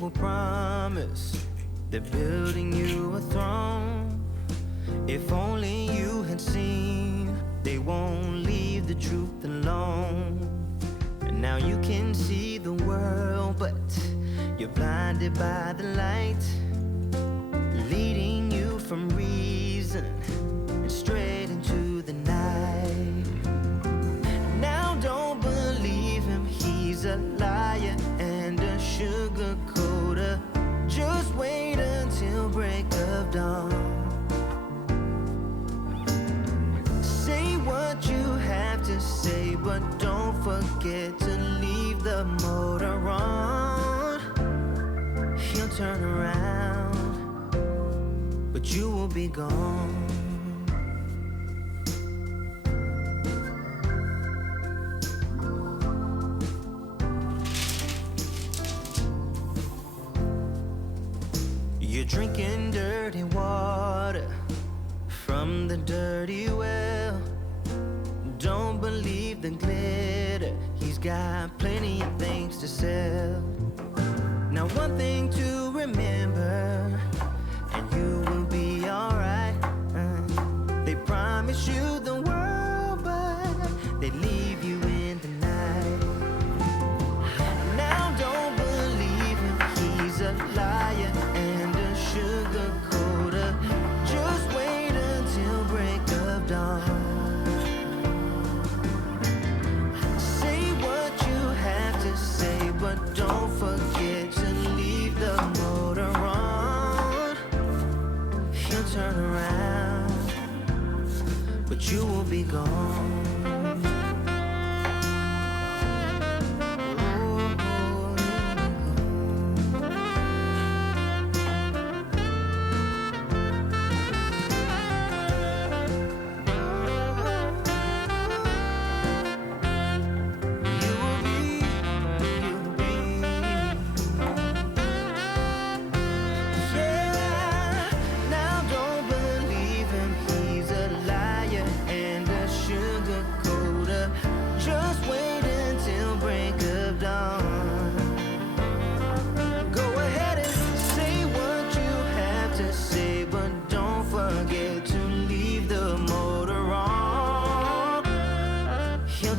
will promise they're building you a throne. If only you had seen, they won't leave the truth alone. And now you can see the world, but you're blinded by the light, leading you from reason and straight into the night. Now don't believe him, he's a liar and a sugar coater. Just wait until break of dawn. Say what you have to say, but don't forget to leave the motor on. He'll turn around, but you will be gone. You're drinking dirty water from the dirty well. Don't believe the glitter, he's got plenty of things to sell. Now one thing to remember, and you will be alright. They promise you the world, but they leave you in the night. Now don't believe him, he's a liar and a sugar coater. Just wait until break of dawn. Say what you have to say, but don't forget to leave the motor on. He'll turn around, but you will be gone.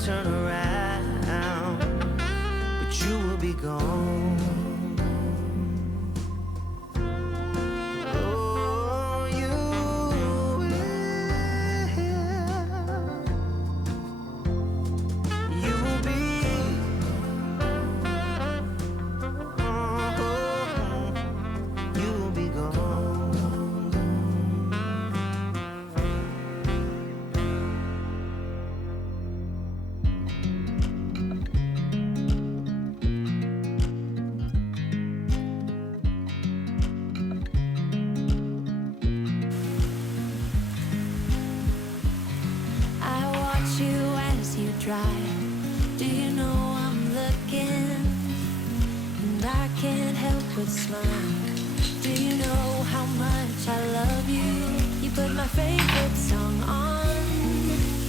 Turn around, but you will be gone. Oh, you will. You will be. Oh, you will be gone. Do you know I'm looking, and I can't help but smile? Do you know how much I love you? You put my favorite song on,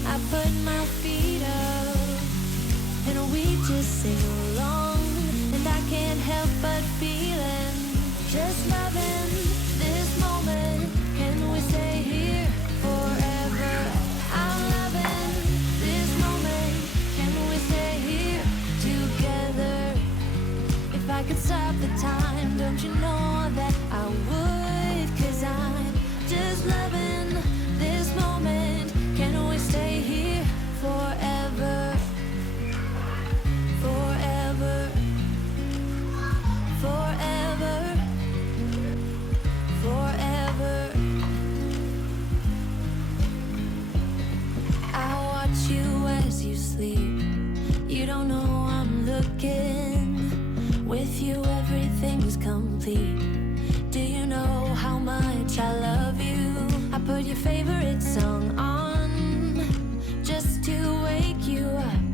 I put my feet up, and we just sing along. And I can't help but feeling, just loving this moment. Can we stay here forever? I'm loving this moment. Can we stay here together? If I could stop the time, don't you know that I would? 'Cause I'm just loving this moment. Can we stay here forever? Forever. Forever. Forever. I watch you as you sleep. You don't know I'm looking. With you everything's complete. Do you know how much I love you? I put your favorite song on just to wake you up.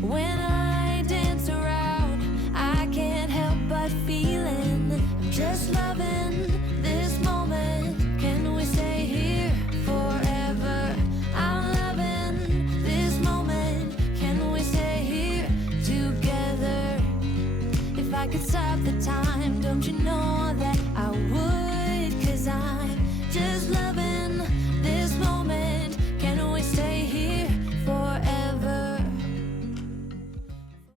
When I dance around, I can't help but feeling, I'm just loving this moment. Can we stay here forever? I'm loving this moment. Can we stay here together? If I could stop the time,